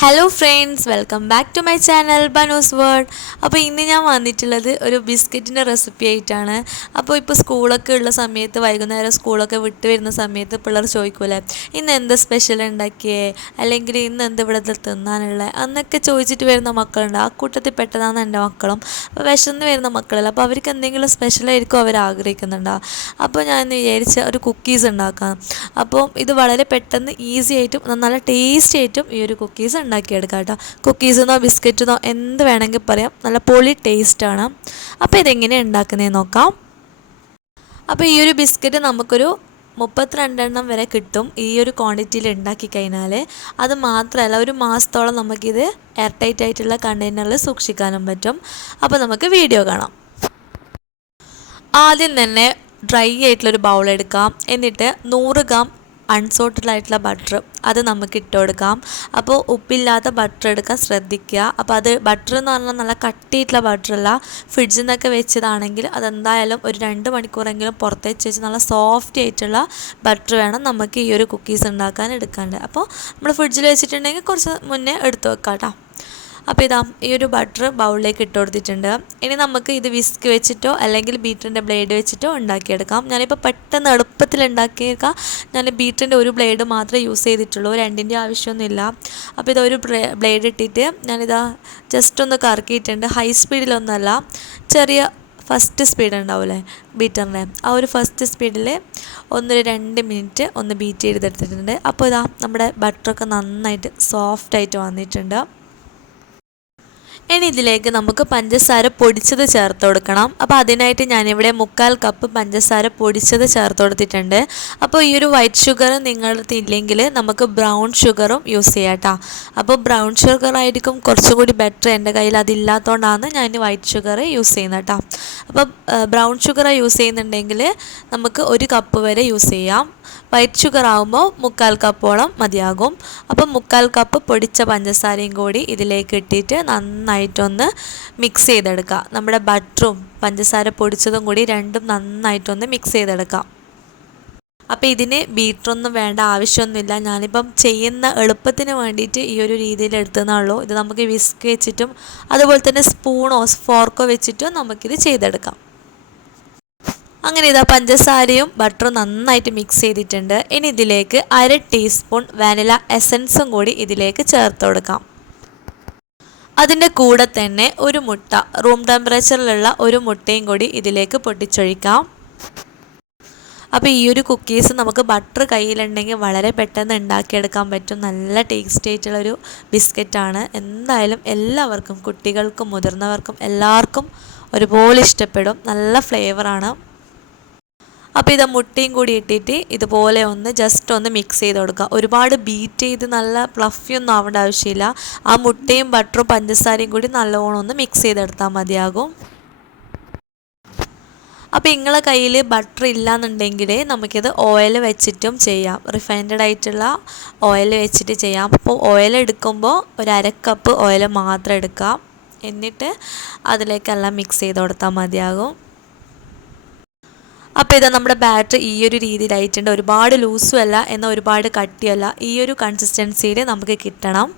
Hello friends welcome back to my channel Bano's world അപ്പോൾ ഇന്ന് ഞാൻ വന്നിട്ടുള്ളത് ഒരു ബിസ്ക്കറ്റിന്റെ റെസിപ്പി ആയിട്ടാണ്. അപ്പോൾ ഇപ്പോൾ സ്കൂളൊക്കെ ഉള്ള സമയത്ത് വൈകുന്നേരം സ്കൂളൊക്കെ വിട്ട് വരുന്ന സമയത്ത് പിള്ളേർ ചോദിക്കൂലേ ഇന്ന് എന്ത് സ്പെഷ്യൽ ഉണ്ടാക്കിയേ? അല്ലെങ്കിൽ ഇന്ന് എന്ത് ഇവിടെ തിന്നാനുള്ള? അന്നൊക്കെ ചോദിച്ചിട്ട് വരുന്ന മക്കളുണ്ട്. ആ കൂട്ടത്തിൽ പെട്ടതാണ് എന്റെ മക്കളും. അപ്പോൾ വിശന്ന് വരുന്ന മക്കളല്ല അപ്പോൾ അവർക്ക് എന്തെങ്കിലും സ്പെഷ്യലായിരിക്കും അവർ ആഗ്രഹിക്കുന്നുണ്ടാവും അപ്പോൾ ഞാൻ ഇന്ന് വിചാരിച്ച ഒരു കുക്കീസ് ഉണ്ടാക്കാം. അപ്പോൾ ഇത് വളരെ പെട്ടെന്ന് ഈസി ആയിട്ടും നല്ല ടേസ്റ്റി ആയിട്ടും ഈ ഒരു കുക്കീസ് ഉണ്ടാക്കിയെടുക്കാം കേട്ടോ. കുക്കീസെന്നോ ബിസ്ക്കറ്റെന്നോ എന്ത് വേണമെങ്കിൽ പറയാം. നല്ല പൊളി ടേസ്റ്റാണ് അപ്പോൾ ഇതെങ്ങനെ ഉണ്ടാക്കുന്നതെന്ന് നോക്കാം. അപ്പോൾ ഈ ഒരു ബിസ്ക്കറ്റ് നമുക്കൊരു മുപ്പത്തിരണ്ടെണ്ണം വരെ കിട്ടും ഈ ഒരു ക്വാണ്ടിറ്റിയിൽ ഉണ്ടാക്കി കഴിഞ്ഞാൽ അത് മാത്രമല്ല ഒരു മാസത്തോളം നമുക്കിത് എയർ ടൈറ്റ് ആയിട്ടുള്ള കണ്ടെയ്നറിൽ സൂക്ഷിക്കാനും പറ്റും. അപ്പോൾ നമുക്ക് വീഡിയോ കാണാം. ആദ്യം തന്നെ ഡ്രൈ ആയിട്ടുള്ളൊരു ബൗൾ എടുക്കാം. എന്നിട്ട് നൂറ് ഗ്രാം അൺസോൾട്ടഡ് ആയിട്ടുള്ള ബട്ടർ അത് നമുക്ക് ഇട്ട് കൊടുക്കാം. അപ്പോൾ ഉപ്പില്ലാത്ത ബട്ടർ എടുക്കാൻ ശ്രദ്ധിക്കുക. അപ്പോൾ അത് ബട്ടർ എന്ന് പറഞ്ഞാൽ നല്ല കട്ടിയിട്ടുള്ള ബട്ടറല്ല ഫ്രിഡ്ജിൽ നിന്നൊക്കെ വെച്ചതാണെങ്കിൽ അതെന്തായാലും ഒരു രണ്ട് മണിക്കൂറെങ്കിലും പുറത്തേച്ച് വെച്ച് നല്ല സോഫ്റ്റ് ആയിട്ടുള്ള ബട്ടർ വേണം നമുക്ക് ഈ ഒരു കുക്കീസ് ഉണ്ടാക്കാൻ എടുക്കാണ്ട്. അപ്പോൾ നമ്മൾ ഫ്രിഡ്ജിൽ വെച്ചിട്ടുണ്ടെങ്കിൽ കുറച്ച് മുന്നേ എടുത്ത് വെക്കാം കേട്ടോ അപ്പോൾ ഇതാ ഈ ഒരു ബട്ടർ ബൗളിലേക്ക് ഇട്ട് കൊടുത്തിട്ടുണ്ട്. ഇനി നമുക്ക് ഇത് വിസ്ക് വെച്ചിട്ടോ അല്ലെങ്കിൽ ബീറ്ററിന്റെ ബ്ലേഡ് വെച്ചിട്ടോ ഉണ്ടാക്കിയെടുക്കാം. ഞാനിപ്പോൾ പെട്ടെന്ന് എളുപ്പത്തിൽ ഉണ്ടാക്കിയേക്കാം. ഞാൻ ബീറ്ററിന്റെ ഒരു ബ്ലേഡ് മാത്രമേ യൂസ് ചെയ്തിട്ടുള്ളൂ. രണ്ടിന്റെ ആവശ്യമൊന്നുമില്ല. അപ്പോൾ ഇതൊരു ബ്ലേഡ് ഇട്ടിട്ട് ഞാനിതാ ജസ്റ്റ് ഒന്ന് കറക്കിയിട്ടുണ്ട്. ഹൈ സ്പീഡിലൊന്നല്ല ചെറിയ ഫസ്റ്റ് സ്പീഡ് ഉണ്ടാവില്ലേ ബീറ്ററിന്റെ ആ ഒരു ഫസ്റ്റ് സ്പീഡിൽ ഒന്നൊരു രണ്ട് മിനിറ്റ് ഒന്ന് ബീറ്റ് ചെയ്തെടുത്തിട്ടുണ്ട്. അപ്പോൾ ഇതാ നമ്മുടെ ബട്ടറൊക്കെ നന്നായിട്ട് സോഫ്റ്റായിട്ട് വന്നിട്ടുണ്ട്. ഇനി ഇതിലേക്ക് നമുക്ക് പഞ്ചസാര പൊടിച്ചത് ചേർത്ത് കൊടുക്കണം. അപ്പോൾ അതിനായിട്ട് ഞാനിവിടെ മുക്കാൽ കപ്പ് പഞ്ചസാര പൊടിച്ചത് ചേർത്ത് കൊടുത്തിട്ടുണ്ട്. അപ്പോൾ ഈ ഒരു വൈറ്റ് ഷുഗർ നിങ്ങളുടെ ഇല്ലെങ്കിൽ നമുക്ക് ബ്രൗൺ ഷുഗറും യൂസ് ചെയ്യാം കേട്ടോ അപ്പോൾ ബ്രൗൺ ഷുഗർ ആയിരിക്കും കുറച്ചും കൂടി ബെറ്റർ എന്റെ കയ്യിൽ അതില്ലാത്തതുകൊണ്ടാണ് ഞാൻ വൈറ്റ് ഷുഗർ യൂസ് ചെയ്യുന്നത് കേട്ടോ അപ്പോൾ ബ്രൗൺ ഷുഗർ യൂസ് ചെയ്യുന്നുണ്ടെങ്കിൽ നമുക്ക് ഒരു കപ്പ് വരെ യൂസ് ചെയ്യാം. വൈറ്റ് ഷുഗർ ആകുമ്പോൾ മുക്കാൽ കപ്പോളം മതിയാകും. അപ്പം മുക്കാൽ കപ്പ് പൊടിച്ച പഞ്ചസാരയും കൂടി ഇതിലേക്ക് ഇട്ടിട്ട് നന്നായിട്ടൊന്ന് മിക്സ് ചെയ്തെടുക്കുക നമ്മുടെ ബട്ടറും പഞ്ചസാര പൊടിച്ചതും കൂടി രണ്ടും നന്നായിട്ടൊന്ന് മിക്സ് ചെയ്തെടുക്കാം. അപ്പോൾ ഇതിന് ബീറ്ററൊന്നും വേണ്ട ആവശ്യമൊന്നുമില്ല. ഞാനിപ്പം ചെയ്യുന്ന എളുപ്പത്തിന് വേണ്ടിയിട്ട് ഈ ഒരു രീതിയിൽ എടുത്തതാണല്ലോ. ഇത് നമുക്ക് വിസ്ക് വെച്ചിട്ടും അതുപോലെ തന്നെ സ്പൂണോ ഫോർക്കോ വെച്ചിട്ടും നമുക്കിത് ചെയ്തെടുക്കാം. അങ്ങനെ ഇതാ പഞ്ചസാരയും ബട്ടറും നന്നായിട്ട് മിക്സ് ചെയ്തിട്ടുണ്ട്. ഇനി ഇതിലേക്ക് അര ടീസ്പൂൺ വാനില എസൻസും കൂടി ഇതിലേക്ക് ചേർത്ത് കൊടുക്കാം. അതിന്റെ കൂടെ തന്നെ ഒരു മുട്ട റൂം ടെമ്പറേച്ചറിലുള്ള ഒരു മുട്ടയും കൂടി ഇതിലേക്ക് പൊട്ടിച്ചൊഴിക്കാം. അപ്പോൾ ഈ ഒരു കുക്കീസ് നമുക്ക് ബട്ടർ കയ്യിലുണ്ടെങ്കിൽ വളരെ പെട്ടെന്ന് ഉണ്ടാക്കിയെടുക്കാൻ പറ്റും. നല്ല ടേസ്റ്റി ആയിട്ടുള്ളൊരു ബിസ്ക്കറ്റാണ് എന്തായാലും എല്ലാവർക്കും കുട്ടികൾക്കും മുതിർന്നവർക്കും എല്ലാവർക്കും ഒരുപോലെ ഇഷ്ടപ്പെടും. നല്ല ഫ്ലേവറാണ് അപ്പോൾ ഇത് മുട്ടയും കൂടി ഇട്ടിട്ട് ഇതുപോലെ ഒന്ന് ജസ്റ്റ് ഒന്ന് മിക്സ് ചെയ്ത് കൊടുക്കുക. ഒരുപാട് ബീറ്റ് ചെയ്ത് നല്ല ഫ്ലഫി ഒന്നും ആവേണ്ട ആവശ്യമില്ല. ആ മുട്ടയും ബട്ടറും പഞ്ചസാരയും കൂടി നല്ലോണം ഒന്ന് മിക്സ് ചെയ്തെടുത്താൽ മതിയാകും. അപ്പോൾ നിങ്ങളെ കയ്യിൽ ബട്ടർ ഇല്ലാന്നുണ്ടെങ്കിൽ നമുക്കിത് ഓയിൽ വെച്ചിട്ടും ചെയ്യാം. റിഫൈൻഡ് ആയിട്ടുള്ള ഓയിൽ വെച്ചിട്ട് ചെയ്യാം. അപ്പോൾ ഓയിൽ എടുക്കുമ്പോൾ ഒരു അരക്കപ്പ് ഓയിൽ മാത്രം എടുക്കാം. എന്നിട്ട് അതിലേക്കെല്ലാം മിക്സ് ചെയ്ത് കൊടുത്താൽ മതിയാകും. അപ്പോൾ ഇതാ നമ്മുടെ ബാറ്ററി ഈ ഒരു രീതിയിലായിട്ടുണ്ട്. ഒരുപാട് ലൂസും അല്ല എന്നാൽ ഒരുപാട് കട്ടിയല്ല ഈ ഒരു കൺസിസ്റ്റൻസിയിൽ നമുക്ക് കിട്ടണം.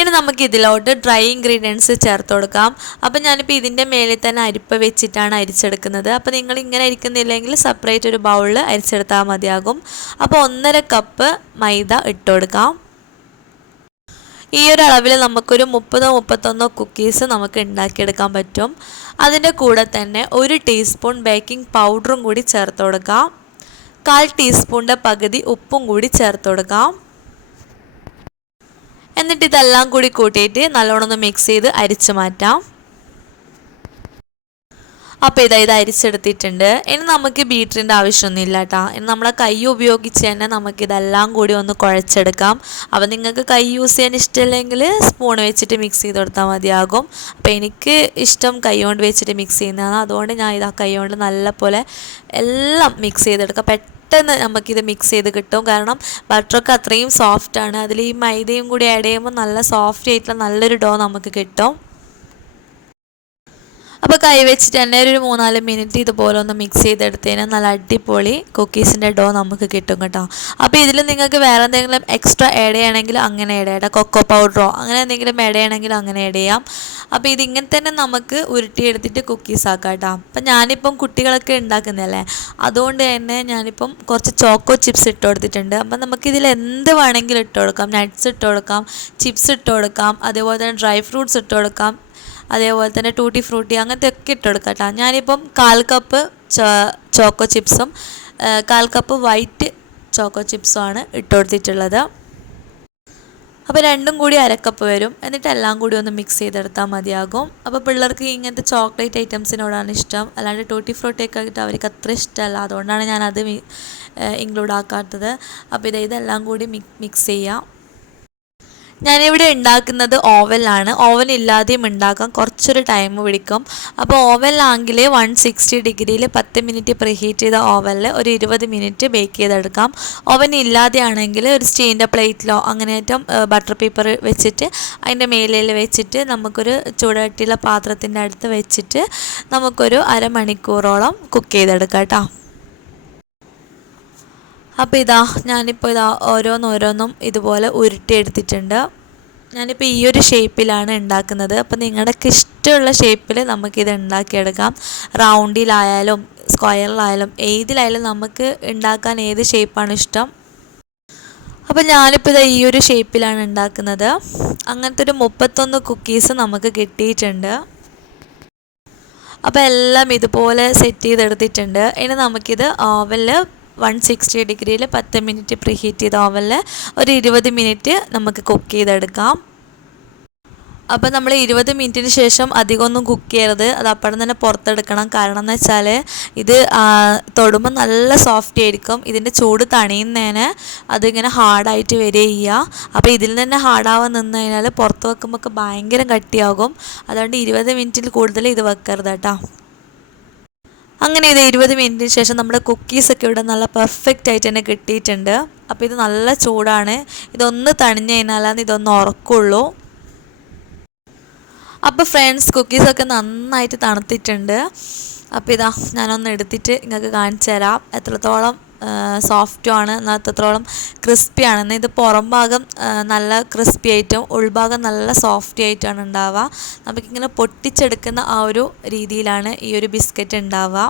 ഇനി നമുക്ക് ഇതിലോട്ട് ഡ്രൈ ഇൻഗ്രീഡിയൻസ് ചേർത്ത് കൊടുക്കാം. അപ്പോൾ ഞാനിപ്പോൾ ഇതിന്റെ മേലിൽ തന്നെ അരിപ്പ വെച്ചിട്ടാണ് അരിച്ചെടുക്കുന്നത്. അപ്പോൾ നിങ്ങൾ ഇങ്ങനെ അരിക്കുന്നില്ലെങ്കിൽ സെപ്പറേറ്റ് ഒരു ബൗളിൽ അരിച്ചെടുത്താൽ മതിയാകും. അപ്പോൾ ഒന്നര കപ്പ് മൈദ ഇട്ട് കൊടുക്കാം. ഈ ഒരു അളവിൽ നമുക്കൊരു മുപ്പതോ മുപ്പത്തൊന്നോ കുക്കീസ് നമുക്ക് ഉണ്ടാക്കിയെടുക്കാൻ പറ്റും. അതിന്റെ കൂടെ തന്നെ ഒരു ടീസ്പൂൺ ബേക്കിംഗ് പൗഡറും കൂടി ചേർത്ത് കൊടുക്കാം. കാൽ ടീസ്പൂണിന്റെ പകുതി ഉപ്പും കൂടി ചേർത്ത് കൊടുക്കാം. എന്നിട്ട് ഇതെല്ലാം കൂടി കൂട്ടിയിട്ട് നല്ലോണം ഒന്ന് മിക്സ് ചെയ്ത് അരിച്ചു മാറ്റാം. അപ്പോൾ ഇതാ ഇത് അരിച്ചെടുത്തിട്ടുണ്ട്. ഇനി നമുക്ക് ബീറ്ററിന്റെ ആവശ്യമൊന്നുമില്ല കേട്ടോ ഇനി നമ്മളെ കൈ ഉപയോഗിച്ച് തന്നെ നമുക്കിതെല്ലാം കൂടി ഒന്ന് കുഴച്ചെടുക്കാം. അപ്പോൾ നിങ്ങൾക്ക് കൈ യൂസ് ചെയ്യാൻ ഇഷ്ടമില്ലെങ്കിൽ സ്പൂൺ വെച്ചിട്ട് മിക്സ് ചെയ്ത് കൊടുത്താൽ മതിയാകും. അപ്പോൾ എനിക്ക് ഇഷ്ടം കൈ കൊണ്ട് വെച്ചിട്ട് മിക്സ് ചെയ്യുന്നതാണ്. അതുകൊണ്ട് ഞാൻ ഇതാ കൈ കൊണ്ട് നല്ലപോലെ എല്ലാം മിക്സ് ചെയ്തെടുക്കാം. പെട്ടെന്ന് നമുക്കിത് മിക്സ് ചെയ്ത് കിട്ടും. കാരണം ബട്ടറൊക്കെ അത്രയും സോഫ്റ്റാണ് അതിൽ ഈ മൈദയും കൂടി ആഡ് ചെയ്യുമ്പോൾ നല്ല സോഫ്റ്റ് ആയിട്ടുള്ള നല്ലൊരു ഡോ നമുക്ക് കിട്ടും. അപ്പോൾ കൈ വെച്ചിട്ട് തന്നെ ഒരു മൂന്നാൽ മിനിറ്റ് ഇതുപോലെ ഒന്ന് മിക്സ് ചെയ്തെടുത്തതിന് നല്ല അടിപൊളി കുക്കീസിന്റെ ഡോ നമുക്ക് കിട്ടും കേട്ടോ. അപ്പോൾ ഇതിൽ നിങ്ങൾക്ക് വേറെ എന്തെങ്കിലും എക്സ്ട്രാ ആഡ് ചെയ്യണമെങ്കിൽ അങ്ങനെ ആഡ് ചെയ്യാം. കൊക്കോ പൗഡറോ അങ്ങനെ എന്തെങ്കിലും ആഡ് ചെയ്യണമെങ്കിൽ അങ്ങനെ ആഡ് ചെയ്യാം. അപ്പോൾ ഇതിങ്ങനെ തന്നെ നമുക്ക് ഉരുട്ടിയെടുത്തിട്ട് കുക്കീസ് ആക്കാം കേട്ടോ. അപ്പം ഞാനിപ്പം കുട്ടികളൊക്കെ ഉണ്ടാക്കുന്നതല്ലേ? അതുകൊണ്ട് തന്നെ ഞാനിപ്പം കുറച്ച് ചോക്കോ ചിപ്സ് ഇട്ട് കൊടുത്തിട്ടുണ്ട്. അപ്പം നമുക്കിതിൽ എന്ത് വേണമെങ്കിലും ഇട്ട് കൊടുക്കാം. നട്ട്സ് ഇട്ട് കൊടുക്കാം ചിപ്സ് ഇട്ട് കൊടുക്കാം അതേപോലെ തന്നെ ഡ്രൈ ഫ്രൂട്ട്സ് ഇട്ട് കൊടുക്കാം. അതേപോലെ തന്നെ ടൂട്ടി ഫ്രൂട്ടി അങ്ങനത്തെ ഒക്കെ ഇട്ട് കൊടുക്കാം കേട്ടോ ഞാനിപ്പം കാൽ കപ്പ് ചോക്കോ ചിപ്സും കാൽ കപ്പ് വൈറ്റ് ചോക്കോ ചിപ്സും ആണ് ഇട്ട് കൊടുത്തിട്ടുള്ളത് അപ്പോൾ രണ്ടും കൂടി അരക്കപ്പ് വരും. എന്നിട്ട് എല്ലാം കൂടി ഒന്ന് മിക്സ് ചെയ്തെടുത്താൽ മതിയാകും. അപ്പോൾ പിള്ളേർക്ക് ഇങ്ങനത്തെ ചോക്ലേറ്റ് ഐറ്റംസിനോടാണ് ഇഷ്ടം. അല്ലാണ്ട് ടൂട്ടി ഫ്രൂട്ടിയൊക്കെ ആയിട്ട് അവർക്ക് അത്ര ഇഷ്ടമല്ല. അതുകൊണ്ടാണ് ഞാനത് ഇൻക്ലൂഡ് ആക്കാത്തത്. അപ്പോൾ ഇത് ഇതെല്ലാം കൂടി മിക്സ് ചെയ്യാം. ഞാനിവിടെ ഉണ്ടാക്കുന്നത് ഓവനിലാണ്. ഓവൻ ഇല്ലാതെയും ഉണ്ടാക്കാം. കുറച്ചൊരു ടൈം പിടിക്കും. അപ്പോൾ ഓവനിലാണെങ്കിൽ വൺ സിക്സ്റ്റി ഡിഗ്രിയിൽ പത്ത് മിനിറ്റ് പ്രീഹീറ്റ് ചെയ്ത ഓവനിൽ ഒരു ഇരുപത് മിനിറ്റ് ബേക്ക് ചെയ്തെടുക്കാം. ഓവൻ ഇല്ലാതെയാണെങ്കിൽ ഒരു സ്റ്റീന്റെ പ്ലേറ്റിലോ അങ്ങനെ ഏറ്റവും ബട്ടർ പേപ്പർ വെച്ചിട്ട് അതിന്റെ മേലയിൽ വെച്ചിട്ട് നമുക്കൊരു ചൂടട്ടിയുള്ള പാത്രത്തിന്റെ അടുത്ത് വെച്ചിട്ട് നമുക്കൊരു അരമണിക്കൂറോളം കുക്ക് ചെയ്തെടുക്കാം കേട്ടോ. അപ്പോൾ ഇതാ ഞാനിപ്പോൾ ഇതാ ഓരോന്നോരോന്നും ഇതുപോലെ ഉരുട്ടിയെടുത്തിട്ടുണ്ട്. ഞാനിപ്പോൾ ഈ ഒരു ഷേപ്പിലാണ് ഉണ്ടാക്കുന്നത്. അപ്പോൾ നിങ്ങളുടെയൊക്കെ ഇഷ്ടമുള്ള ഷേപ്പിൽ നമുക്കിത് ഉണ്ടാക്കിയെടുക്കാം. റൗണ്ടിലായാലും സ്ക്വയറിലായാലും ഏതിലായാലും നമുക്ക് ഉണ്ടാക്കാൻ ഏത് ഷേപ്പാണ് ഇഷ്ടം. അപ്പോൾ ഞാനിപ്പോൾ ഇതാ ഈ ഒരു ഷേപ്പിലാണ് ഉണ്ടാക്കുന്നത്. അങ്ങനത്തെ ഒരു മുപ്പത്തൊന്ന് കുക്കീസ് നമുക്ക് കിട്ടിയിട്ടുണ്ട്. അപ്പോൾ എല്ലാം ഇതുപോലെ സെറ്റ് ചെയ്തെടുത്തിട്ടുണ്ട്. ഇനി നമുക്കിത് ഓവനിൽ വൺ സിക്സ്റ്റി ഡിഗ്രിയിൽ പത്ത് മിനിറ്റ് പ്രീഹീറ്റ് ചെയ്ത ഓവനിൽ ഒരു ഇരുപത് മിനിറ്റ് നമുക്ക് കുക്ക് ചെയ്തെടുക്കാം. അപ്പോൾ നമ്മൾ ഇരുപത് മിനിറ്റിന് ശേഷം അധികമൊന്നും കുക്ക് ചെയ്യരുത്. അത് അപ്പോഴും തന്നെ പുറത്തെടുക്കണം. കാരണം എന്ന് വെച്ചാൽ ഇത് തൊടുമ്പോൾ നല്ല സോഫ്റ്റ് ആയിരിക്കും. ഇതിന്റെ ചൂട് തണിയുന്നതിന് അതിങ്ങനെ ഹാർഡായിട്ട് വരിക ചെയ്യുക അപ്പോൾ ഇതിൽ തന്നെ ഹാർഡാവാൻ നിന്ന് കഴിഞ്ഞാൽ പുറത്ത് വെക്കുമ്പോൾ ഭയങ്കര കട്ടിയാകും. അതുകൊണ്ട് ഇരുപത് മിനിറ്റിൽ കൂടുതൽ ഇത് വെക്കരുത് കേട്ടോ. അങ്ങനെ ഇത് ഇരുപത് മിനിറ്റിന് ശേഷം നമ്മുടെ കുക്കീസൊക്കെ ഇവിടെ നല്ല പെർഫെക്റ്റ് ആയിട്ട് തന്നെ കിട്ടിയിട്ടുണ്ട്. അപ്പോൾ ഇത് നല്ല ചൂടാണ്. ഇതൊന്ന് തണിഞ്ഞു കഴിഞ്ഞാലാണ് ഇതൊന്ന് ഉറക്കുള്ളൂ. അപ്പോൾ ഫ്രണ്ട്സ് കുക്കീസൊക്കെ നന്നായിട്ട് തണുത്തിട്ടുണ്ട്. അപ്പോൾ ഇതാ ഞാനൊന്ന് എടുത്തിട്ട് നിങ്ങൾക്ക് കാണിച്ചു തരാം. എത്രത്തോളം സോഫ്റ്റുമാണ് എന്നാൽ അത്രത്തോളം ക്രിസ്പിയാണ് എന്നാൽ ഇത് പുറം ഭാഗം നല്ല ക്രിസ്പി ആയിട്ടും ഉൾഭാഗം നല്ല സോഫ്റ്റി ആയിട്ടാണ് ഉണ്ടാവുക. നമുക്കിങ്ങനെ പൊട്ടിച്ചെടുക്കുന്ന ആ ഒരു രീതിയിലാണ് ഈ ഒരു ബിസ്ക്കറ്റ് ഉണ്ടാവുക.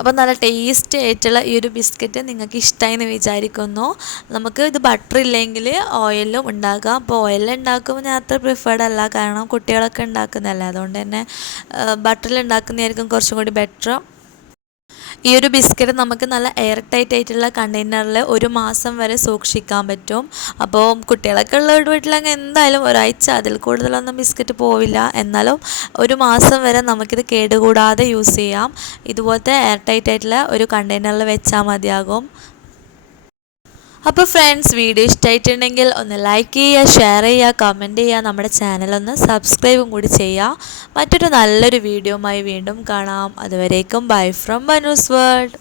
അപ്പോൾ നല്ല ടേസ്റ്റ് ആയിട്ടുള്ള ഈ ഒരു ബിസ്ക്കറ്റ് നിങ്ങൾക്ക് ഇഷ്ടമായി എന്ന് വിചാരിക്കുന്നു. നമുക്ക് ഇത് ബട്ടർ ഇല്ലെങ്കിൽ ഓയിലും ഉണ്ടാക്കാം. അപ്പോൾ ഓയിലിൽ ഉണ്ടാക്കുമ്പോൾ ഞാൻ അത്ര പ്രിഫേർഡ് അല്ല. കാരണം കുട്ടികളൊക്കെ ഉണ്ടാക്കുന്നതല്ലേ. അതുകൊണ്ട് തന്നെ ബട്ടറിൽ ഉണ്ടാക്കുന്നതായിരിക്കും കുറച്ചും കൂടി ബെറ്റർ ഈ ഒരു ബിസ്ക്കറ്റ് നമുക്ക് നല്ല എയർ ടൈറ്റ് ആയിട്ടുള്ള കണ്ടെയ്നറിൽ ഒരു മാസം വരെ സൂക്ഷിക്കാൻ പറ്റും. അപ്പോൾ കുട്ടികളൊക്കെ ഉള്ള വീട്ടിലങ്ങ് എന്തായാലും ഒരാഴ്ച അതിൽ കൂടുതലൊന്നും ബിസ്ക്കറ്റ് പോവില്ല. എന്നാലും ഒരു മാസം വരെ നമുക്കിത് കേടുകൂടാതെ യൂസ് ചെയ്യാം. ഇതുപോലത്തെ എയർ ടൈറ്റ് ആയിട്ടുള്ള ഒരു കണ്ടെയ്നറിൽ വെച്ചാൽ മതിയാകും. അപ്പോൾ ഫ്രണ്ട്സ് വീഡിയോ ഇഷ്ടമായിട്ടുണ്ടെങ്കിൽ ഒന്ന് ലൈക്ക് ചെയ്യുക ഷെയർ ചെയ്യുക കമന്റ് ചെയ്യുക നമ്മുടെ ചാനലൊന്ന് സബ്സ്ക്രൈബും കൂടി ചെയ്യുക. മറ്റൊരു നല്ലൊരു വീഡിയോയുമായി വീണ്ടും കാണാം. അതുവരേക്കും ബൈ ഫ്രം ബനൂസ് വേൾഡ്